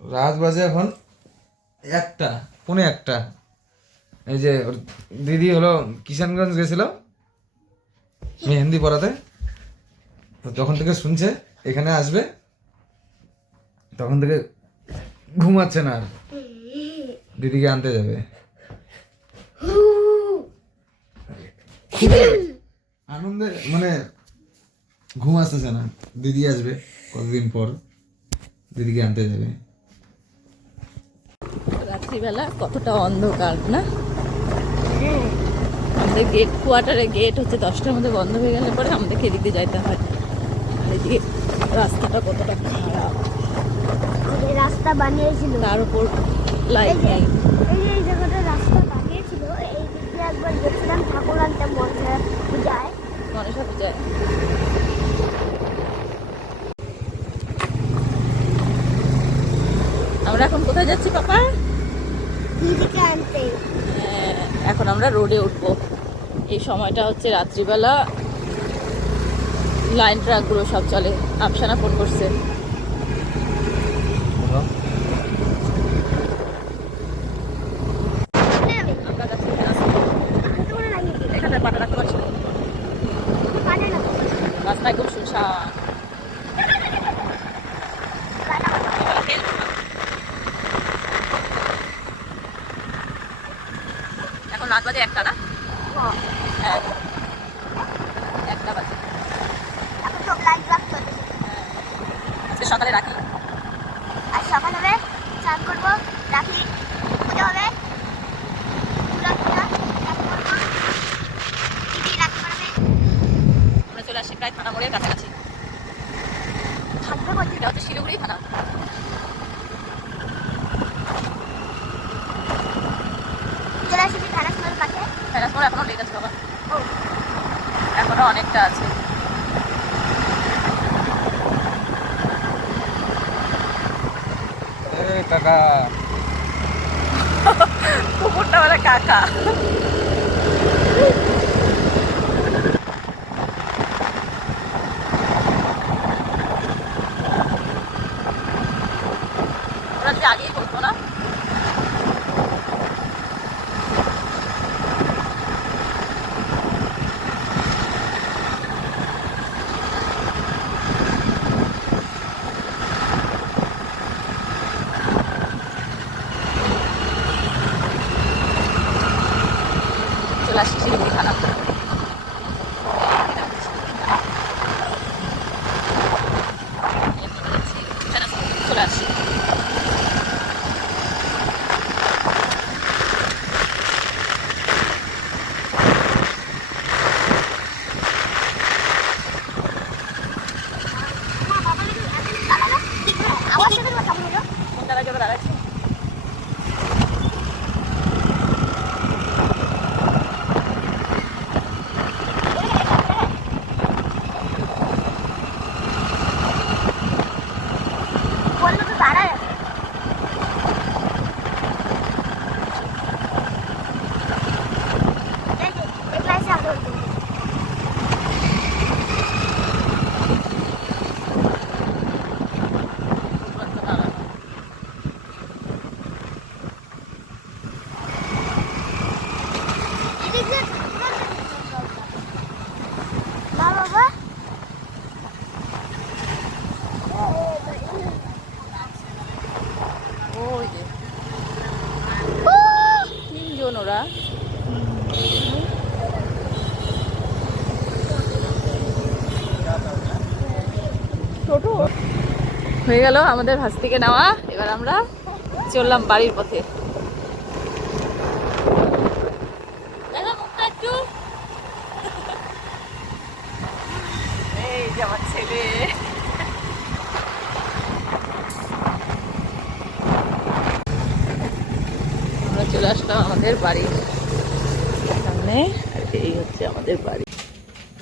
রাত বাজে এখন 1টা, পৌনে 1টা। এই যে ওর দিদি হলো কিষানগঞ্জ গেছিল মেহেন্দি পড়াতে, তো যখন থেকে শুনছে এখানে আসবে তখন থেকে ঘুমাচ্ছে না আর, দিদিকে আনতে যাবে। আনন্দে মানে ঘুম আসতেছে না, দিদি আসবে কতদিন পর, দিদিকে আনতে যাবে। রাত্রিবেলা কতটা অন্ধকার না, আমাদের গেট কোয়ার্টারে গেট হচ্ছে 10টার মধ্যে বন্ধ হয়ে গেলে পরে আমাদেরকে এদিক দিয়ে যাইতে হয়। আর এদিকে রাস্তাটা কতটা খারাপ, রাস্তা বানিয়েছিল তার উপর লাইট নেই। এই জায়গাটা রাস্তা বানিয়েছিল, এই দিক দিয়ে একবার গেছিলাম ঠাকুর আনতে মনসা পূজায়। মনসা পূজায় আমরা এখন কোথায় যাচ্ছি পাপা? দিদিকে আনতে। এখন আমরা রোডে উঠবো। এই সময়টা হচ্ছে রাত্রিবেলা, লাইন ট্রাকগুলো সব চলে। আফসানা ফোন করছে। আমরা যাচ্ছি এখানে পাটা রাখতে পারছি না, রাস্তায় খুব শুনশান। এখন রাত বাজে 1টা না? হ্যাঁ 1টা বাজে। এখন সব লাইট রাখ চলতেছে। আজকে সকালে রাখি, আর সকাল হবে, চান করবো, রাখি পুজো হবে, পূজা পূজা রাখি করবো, দিদি রাখি করবে। আমরা চলে আসি প্রায় থানা মোড়ের কাছাকাছি। থাকবে বলছি এটা হচ্ছে শিলিগুড়ি থানা। চলে আসি থানা স্কুলের কাছে। থানা মোড় এখনো লেট আছে বাবা, এখনো অনেকটা আছে। কাকা কুকুরটা বলে কাকা। ওরা যদি আগেই করতো না, চলে আসি শিলিগুড়ি থানা। চলে আসি। আমার সাথে কথা বলো। কোনটা লাগে দাঁড়াচ্ছি? বললো তো দাঁড়ায়। এই ক্লাসে আগে হতো। বাবা ওই যে 3জন ওরা। টোটো হয়ে গেল আমাদের ভাস থেকে নেওয়া। এবার আমরা চললাম বাড়ির পথে। দেখো মুখটা একটু, এই যে আমার ছেলে। আমরা চলে আসলাম আমাদের বাড়ির সামনে, আর এই হচ্ছে আমাদের বাড়ি।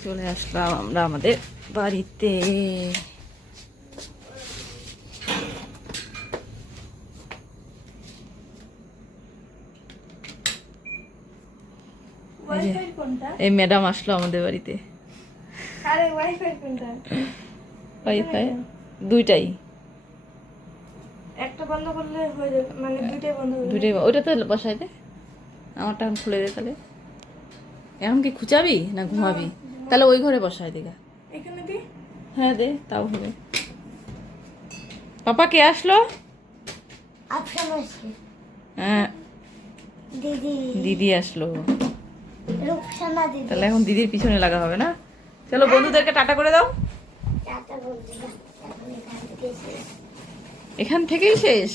চলে আসলাম আমরা আমাদের বাড়িতে। এই ম্যাডাম আসলো আমাদের বাড়িতে। আরে ওয়াইফাই কোনটা? ওয়াইফাই দুইটাই, একটা বন্ধ করলে হয়ে যাবে, মানে দুইটাই বন্ধ হয়ে যাবে। দুটোই ওইটা তো বসাই দে, আমারটা এখন খুলে দে তাহলে। এখন কি খুঁচাবি না ঘুমাবি? তাহলে ওই ঘরে বসাই দে গা। এখানে দি। হ্যাঁ দে, তাও হবে। পাপা কে আসলো? আফসান আসছে। হ্যাঁ, দিদি। দিদি আসলো। রূপসানা দিদি। তাহলে এখন দিদির পিছনে লাগা হবে না? চলো বন্ধুদেরকে টাটা করে দাও। টাটা বন্ধুরা, এখন এখান থেকে শেষ। এখান থেকেই শেষ।